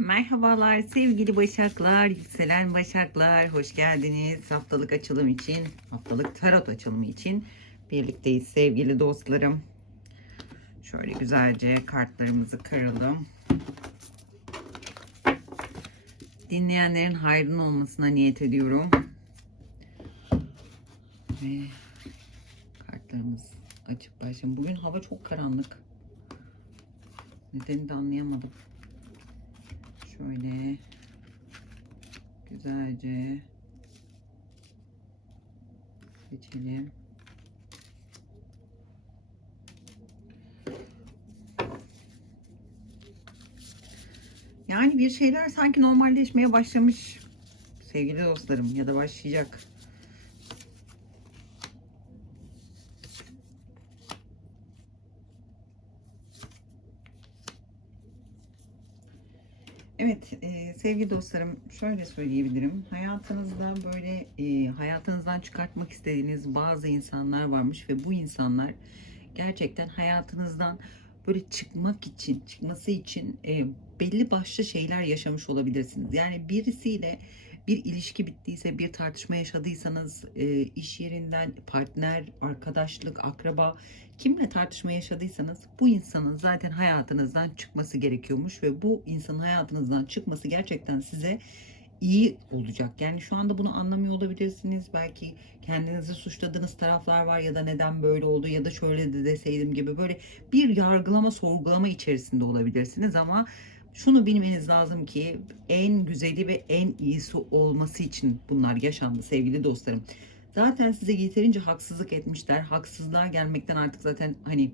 Merhabalar sevgili Başaklar, yükselen Başaklar. Hoş geldiniz haftalık açılım için, haftalık tarot açılımı için birlikteyiz sevgili dostlarım. Şöyle güzelce kartlarımızı karalım. Dinleyenlerin hayrının olmasına niyet ediyorum. Ve kartlarımız açıp başlayalım. Bugün hava çok karanlık. Nedenini de anlayamadım. Şöyle güzelce seçelim. Yani bir şeyler sanki normalleşmeye başlamış sevgili dostlarım ya da başlayacak. Evet e, sevgili dostlarım şöyle söyleyebilirim. Hayatınızda böyle e, hayatınızdan çıkartmak istediğiniz bazı insanlar varmış ve bu insanlar gerçekten hayatınızdan böyle çıkmak için, çıkması için e, belli başlı şeyler yaşamış olabilirsiniz. Yani birisiyle bir ilişki bittiyse, bir tartışma yaşadıysanız, e, iş yerinden partner, arkadaşlık, akraba kimle tartışma yaşadıysanız bu insanın zaten hayatınızdan çıkması gerekiyormuş ve bu insanın hayatınızdan çıkması gerçekten size iyi olacak. Yani şu anda bunu anlamıyor olabilirsiniz. Belki kendinizi suçladığınız taraflar var ya da neden böyle oldu ya da şöyle de deseydim gibi böyle bir yargılama, sorgulama içerisinde olabilirsiniz ama şunu bilmeniz lazım ki en güzeli ve en iyisi olması için bunlar yaşandı sevgili dostlarım. Zaten size yeterince haksızlık etmişler. Haksızlığa gelmekten artık zaten hani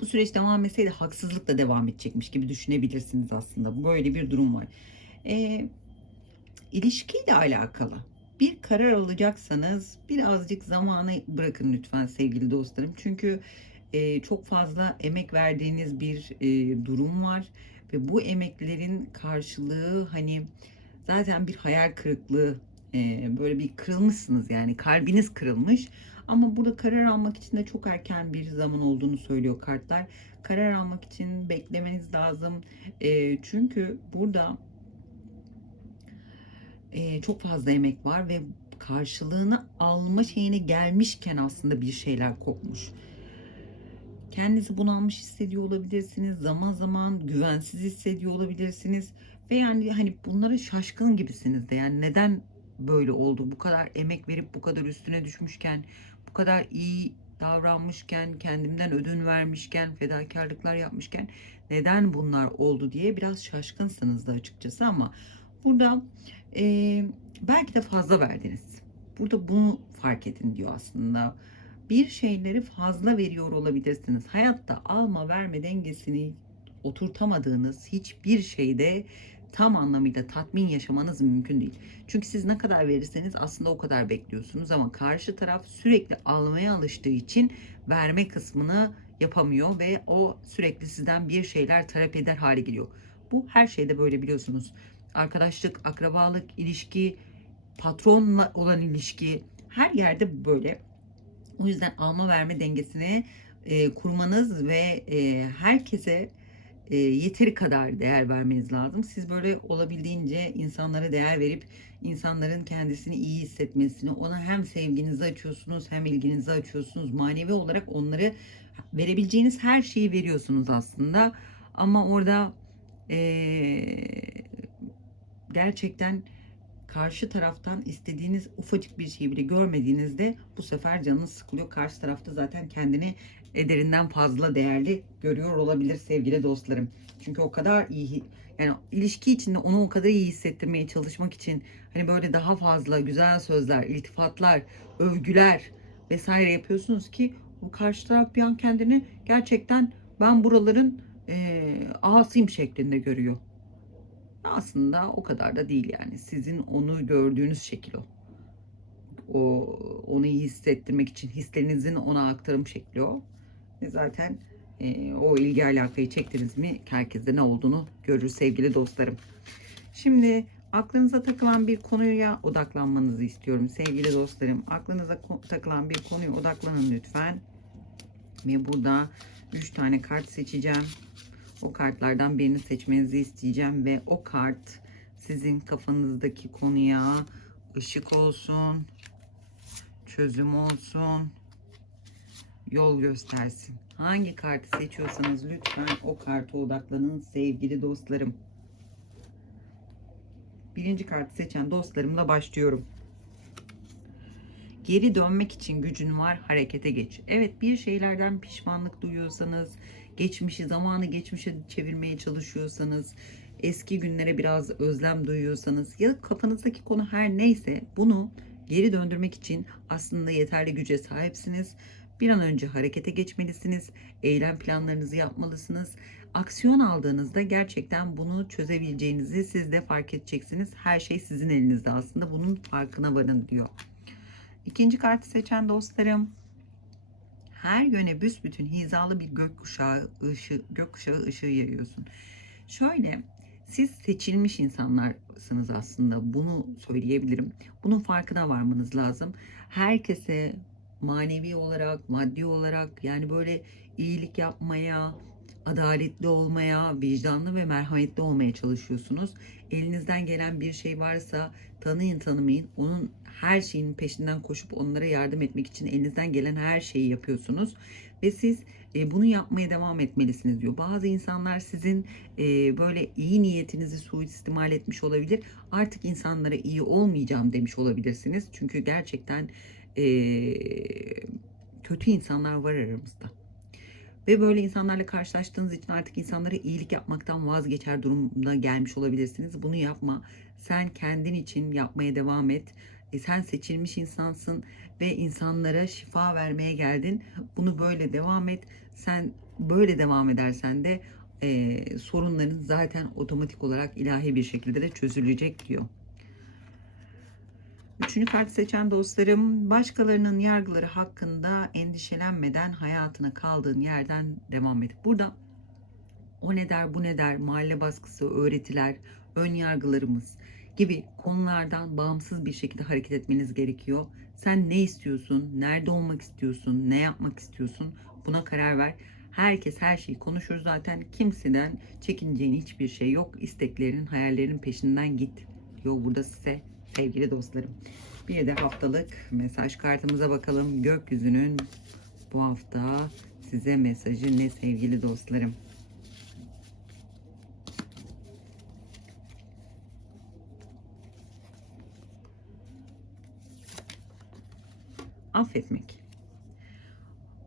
bu süreç devam etseydi haksızlık da devam edecekmiş gibi düşünebilirsiniz aslında. Böyle bir durum var. Ee, ilişkiyle alakalı bir karar alacaksanız birazcık zamanı bırakın lütfen sevgili dostlarım. Çünkü e, çok fazla emek verdiğiniz bir e, durum var ve bu emeklerin karşılığı hani zaten bir hayal kırıklığı e, böyle bir kırılmışsınız yani kalbiniz kırılmış ama burada karar almak için de çok erken bir zaman olduğunu söylüyor kartlar. Karar almak için beklemeniz lazım. E, çünkü burada e, çok fazla emek var ve karşılığını alma şeyine gelmişken aslında bir şeyler kopmuş. Kendinizi bunalmış hissediyor olabilirsiniz. Zaman zaman güvensiz hissediyor olabilirsiniz. Ve yani hani bunlara şaşkın gibisiniz de. Yani neden böyle oldu? Bu kadar emek verip bu kadar üstüne düşmüşken, bu kadar iyi davranmışken, kendimden ödün vermişken, fedakarlıklar yapmışken neden bunlar oldu diye biraz şaşkınsınız da açıkçası ama burada e, belki de fazla verdiniz. Burada bunu fark edin diyor aslında. Bir şeyleri fazla veriyor olabilirsiniz. Hayatta alma verme dengesini oturtamadığınız hiçbir şeyde tam anlamıyla tatmin yaşamanız mümkün değil. Çünkü siz ne kadar verirseniz aslında o kadar bekliyorsunuz ama karşı taraf sürekli almaya alıştığı için verme kısmını yapamıyor ve o sürekli sizden bir şeyler talep eder hale geliyor. Bu her şeyde böyle biliyorsunuz. Arkadaşlık, akrabalık, ilişki, patronla olan ilişki her yerde böyle. O yüzden alma verme dengesini e, kurmanız ve e, herkese e, yeteri kadar değer vermeniz lazım. Siz böyle olabildiğince insanlara değer verip insanların kendisini iyi hissetmesini, ona hem sevginizi açıyorsunuz hem ilginizi açıyorsunuz. Manevi olarak onları verebileceğiniz her şeyi veriyorsunuz aslında. Ama orada e, gerçekten karşı taraftan istediğiniz ufacık bir şeyi bile görmediğinizde bu sefer canınız sıkılıyor. Karşı tarafta zaten kendini ederinden fazla değerli görüyor olabilir sevgili dostlarım. Çünkü o kadar iyi yani ilişki içinde onu o kadar iyi hissettirmeye çalışmak için hani böyle daha fazla güzel sözler, iltifatlar, övgüler vesaire yapıyorsunuz ki bu karşı taraf bir an kendini gerçekten ben buraların e, ağasıyım şeklinde görüyor. Aslında o kadar da değil yani. Sizin onu gördüğünüz şekil o. O onu iyi hissettirmek için hislerinizin ona aktarım şekli o. Ve zaten e, o ilgi alakayı çektiniz mi herkeste ne olduğunu görür sevgili dostlarım. Şimdi aklınıza takılan bir konuya odaklanmanızı istiyorum sevgili dostlarım. Aklınıza takılan bir konuya odaklanın lütfen. Ve burada 3 tane kart seçeceğim. O kartlardan birini seçmenizi isteyeceğim ve o kart sizin kafanızdaki konuya ışık olsun, çözüm olsun, yol göstersin. Hangi kartı seçiyorsanız lütfen o karta odaklanın sevgili dostlarım. Birinci kartı seçen dostlarımla başlıyorum. Geri dönmek için gücün var, harekete geç. Evet bir şeylerden pişmanlık duyuyorsanız, geçmişi, zamanı geçmişe çevirmeye çalışıyorsanız, eski günlere biraz özlem duyuyorsanız ya da kafanızdaki konu her neyse bunu geri döndürmek için aslında yeterli güce sahipsiniz. Bir an önce harekete geçmelisiniz. Eylem planlarınızı yapmalısınız. Aksiyon aldığınızda gerçekten bunu çözebileceğinizi siz de fark edeceksiniz. Her şey sizin elinizde aslında. Bunun farkına varın diyor. İkinci kartı seçen dostlarım. Her yöne büsbütün hizalı bir gökkuşağı ışığı, gökkuşağı ışığı yayıyorsun. Şöyle siz seçilmiş insanlarsınız aslında. Bunu söyleyebilirim. Bunun farkına varmanız lazım. Herkese manevi olarak, maddi olarak yani böyle iyilik yapmaya, adaletli olmaya, vicdanlı ve merhametli olmaya çalışıyorsunuz. Elinizden gelen bir şey varsa tanıyın tanımayın. Onun her şeyin peşinden koşup onlara yardım etmek için elinizden gelen her şeyi yapıyorsunuz. Ve siz e, bunu yapmaya devam etmelisiniz diyor. Bazı insanlar sizin e, böyle iyi niyetinizi suistimal etmiş olabilir. Artık insanlara iyi olmayacağım demiş olabilirsiniz. Çünkü gerçekten e, kötü insanlar var aramızda. Ve böyle insanlarla karşılaştığınız için artık insanlara iyilik yapmaktan vazgeçer durumda gelmiş olabilirsiniz. Bunu yapma. Sen kendin için yapmaya devam et. E, sen seçilmiş insansın ve insanlara şifa vermeye geldin. Bunu böyle devam et. Sen böyle devam edersen de e, sorunların zaten otomatik olarak ilahi bir şekilde de çözülecek diyor. Üçüncü kart seçen dostlarım, başkalarının yargıları hakkında endişelenmeden hayatına kaldığın yerden devam et. Burada o ne der, bu ne der, mahalle baskısı, öğretiler, ön yargılarımız gibi konulardan bağımsız bir şekilde hareket etmeniz gerekiyor. Sen ne istiyorsun, nerede olmak istiyorsun, ne yapmak istiyorsun buna karar ver. Herkes her şeyi konuşur zaten. Kimseden çekineceğin hiçbir şey yok. İsteklerin, hayallerin peşinden git diyor burada size sevgili dostlarım. Bir de haftalık mesaj kartımıza bakalım. Gökyüzünün bu hafta size mesajı ne sevgili dostlarım? Affetmek.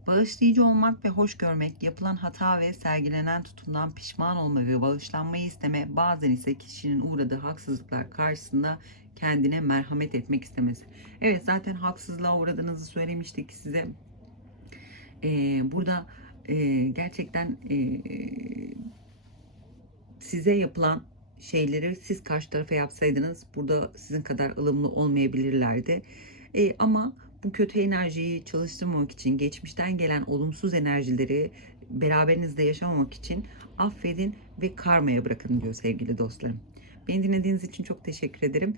Bağışlayıcı olmak ve hoş görmek, yapılan hata ve sergilenen tutumdan pişman olma ve bağışlanmayı isteme, bazen ise kişinin uğradığı haksızlıklar karşısında kendine merhamet etmek istemesi. Evet zaten haksızlığa uğradığınızı söylemiştik size. Ee, burada e, gerçekten e, size yapılan şeyleri siz karşı tarafa yapsaydınız burada sizin kadar ılımlı olmayabilirlerdi. E, ama bu kötü enerjiyi çalıştırmamak için, geçmişten gelen olumsuz enerjileri beraberinizde yaşamamak için affedin ve karmaya bırakın diyor sevgili dostlarım. Beni dinlediğiniz için çok teşekkür ederim.